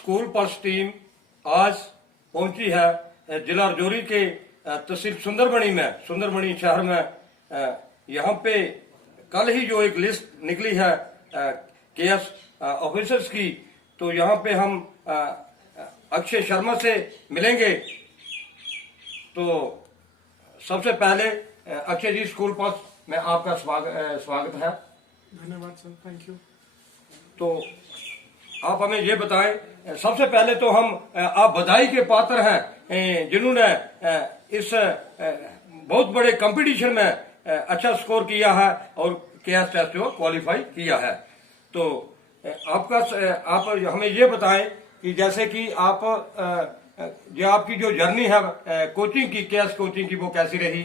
School pulse team आज पहुंची है जिला राजौरी के तहसील सुंदरबनी शहर में। यहाँ पे कल ही जो एक लिस्ट निकली है केएस ऑफिसर्स की, तो यहाँ पे हम अक्षय शर्मा से मिलेंगे। तो सबसे पहले अक्षय जी, स्कूल पल्स में आपका स्वागत है। धन्यवाद सर, थैंक यू। तो आप हमें ये बताएं, सबसे पहले तो हम आप बधाई के पात्र हैं जिन्होंने इस बहुत बड़े कंपटीशन में अच्छा स्कोर किया है और केएस टेस्ट को क्वालिफाई किया है। तो आप हमें ये बताएं कि जैसे कि आप जो आपकी जो जर्नी है कोचिंग की, केएस कोचिंग की, वो कैसी रही?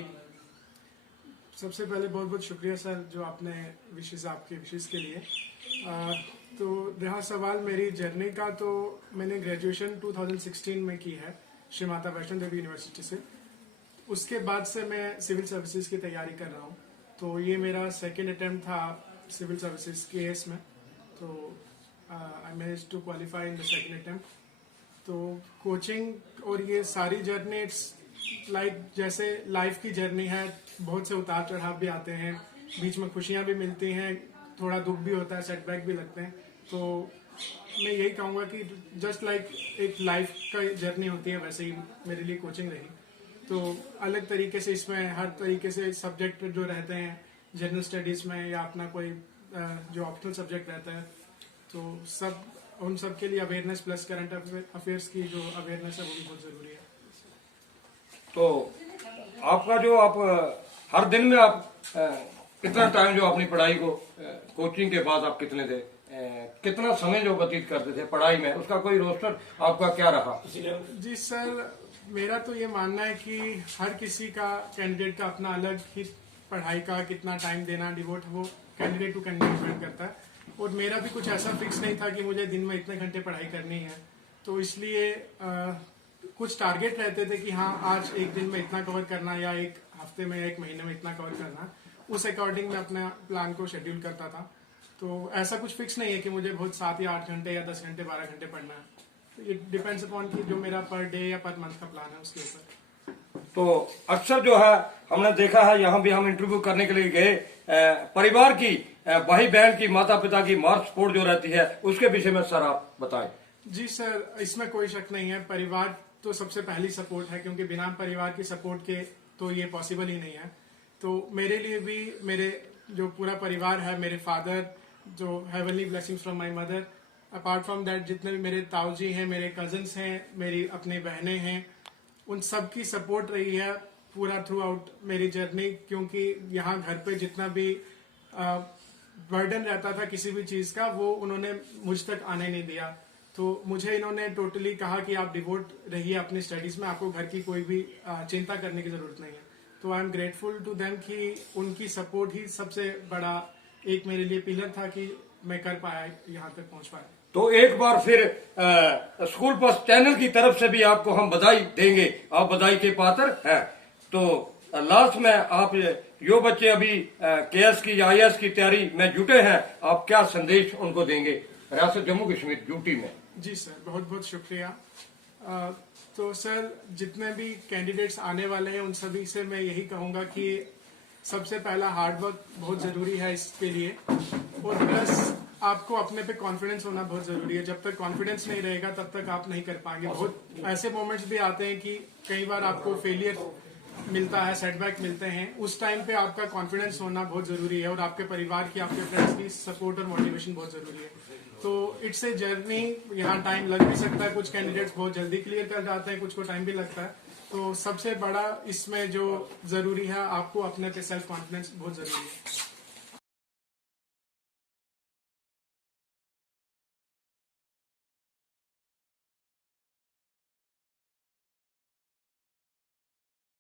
सबसे पहले बहुत बहुत शुक्रिया सर, जो आपने आपके विशेष के लिए। तो रहा सवाल मेरी जर्नी का, तो मैंने ग्रेजुएशन 2016 में की है श्री माता वैष्णो देवी यूनिवर्सिटी से। उसके बाद से मैं सिविल सर्विसेज की तैयारी कर रहा हूँ। तो ये मेरा सेकेंड अटेम्प्ट था सिविल सर्विसेज केएस में। तो I manage to qualify in the second attempt. तो कोचिंग और ये सारी जर्नी इट्स लाइक जैसे लाइफ की जर्नी है, बहुत से उतार चढ़ाव भी आते हैं, बीच में खुशियां भी मिलती हैं, थोड़ा दुख भी होता है, सेटबैक भी लगते हैं। तो मैं यही कहूँगा कि जस्ट लाइक एक लाइफ का जर्नी होती है, वैसे ही मेरे लिए कोचिंग रही। तो अलग तरीके से इसमें हर तरीके से सब्जेक्ट जो रहते हैं जनरल स्टडीज में या अपना कोई जो ऑप्शनल सब्जेक्ट रहता है, तो सब उन सब के लिए अवेयरनेस प्लस करंट अफेयर्स की जो अवेयरनेस है वो भी बहुत जरूरी है। तो आपका जो आप हर दिन में आप कितना टाइम जो अपनी पढ़ाई को कोचिंग के बाद आप कितना समय जो व्यतीत करते थे पढ़ाई में, उसका कोई रोस्टर आपका क्या रहा? जी सर, मेरा तो ये मानना है कि हर किसी का, कैंडिडेट का अपना अलग ही पढ़ाई का कितना टाइम देना डिवोट वो कैंडिडेट टू कैंडिडेट डिपेंड करता है। और मेरा भी कुछ ऐसा फिक्स नहीं था कि मुझे दिन में इतने घंटे पढ़ाई करनी है। तो इसलिए कुछ टारगेट रहते थे कि हाँ आज एक दिन में इतना कवर करना या एक हफ्ते में, एक महीने में इतना कवर करना। उस अकॉर्डिंग मैं अपने प्लान को शेड्यूल करता था। तो ऐसा कुछ फिक्स नहीं है कि मुझे बहुत 7 या 8 घंटे या 10 घंटे 12 घंटे पढ़ना है। इट डिपेंड्स अपॉन कि जो मेरा पर डे या पर मंथ का प्लान है उसके ऊपर। तो अक्सर जो है हमने देखा है, यहाँ भी हम इंटरव्यू करने के लिए गए, परिवार की, भाई बहन की, माता पिता की मार्क सपोर्ट जो रहती है, उसके विषय में सर आप बताएं। जी सर, इसमें कोई शक नहीं है, परिवार तो सबसे पहली सपोर्ट है, क्योंकि बिना परिवार की सपोर्ट के तो ये पॉसिबल ही नहीं है। तो मेरे लिए भी मेरे जो पूरा परिवार है, मेरे फादर जो heavenly blessings from my mother, apart from that जितने भी मेरे ताऊजी हैं, मेरे कजन्स हैं, मेरी अपनी बहनें हैं, उन सब की सपोर्ट रही है पूरा थ्रू आउट मेरी जर्नी। क्योंकि यहाँ घर पे जितना भी बर्डन रहता था किसी भी चीज का, वो उन्होंने मुझ तक आने नहीं दिया। तो मुझे इन्होंने टोटली कहा कि आप डिवोट रहिए अपनी स्टडीज में, आपको घर की कोई भी चिंता करने की जरूरत नहीं है। तो I am grateful to them कि उनकी सपोर्ट ही सबसे बड़ा एक मेरे लिए पिलर था कि मैं कर पाया, यहाँ तक पहुंच पाया। तो एक बार फिर स्कूल पल्स चैनल की तरफ से भी आपको हम बधाई देंगे, आप बधाई के पात्र हैं। तो लास्ट में आप जो बच्चे अभी केएस की या आईएएस की तैयारी में जुटे हैं, आप क्या संदेश उनको देंगे रियासत जम्मू कश्मीर ड्यूटी में? जी सर, बहुत बहुत शुक्रिया। तो सर, जितने भी कैंडिडेट्स आने वाले हैं उन सभी से मैं यही कहूंगा कि सबसे पहला हार्डवर्क बहुत जरूरी है इसके लिए, और प्लस आपको अपने पे कॉन्फिडेंस होना बहुत जरूरी है। जब तक कॉन्फिडेंस नहीं रहेगा तब तक आप नहीं कर पाएंगे। बहुत ऐसे मोमेंट्स भी आते हैं कि कई बार आपको फेलियर मिलता है, सेटबैक मिलते हैं, उस टाइम पे आपका कॉन्फिडेंस होना बहुत जरूरी है, और आपके परिवार की, आपके फ्रेंड्स की सपोर्ट और मोटिवेशन बहुत जरूरी है। तो इट्स ए जर्नी, यहाँ टाइम लग भी सकता है, कुछ कैंडिडेट्स बहुत जल्दी क्लियर कर जाते हैं, कुछ को टाइम भी लगता है। तो सबसे बड़ा इसमें जो जरूरी है, आपको अपने पे सेल्फ कॉन्फिडेंस बहुत जरूरी है।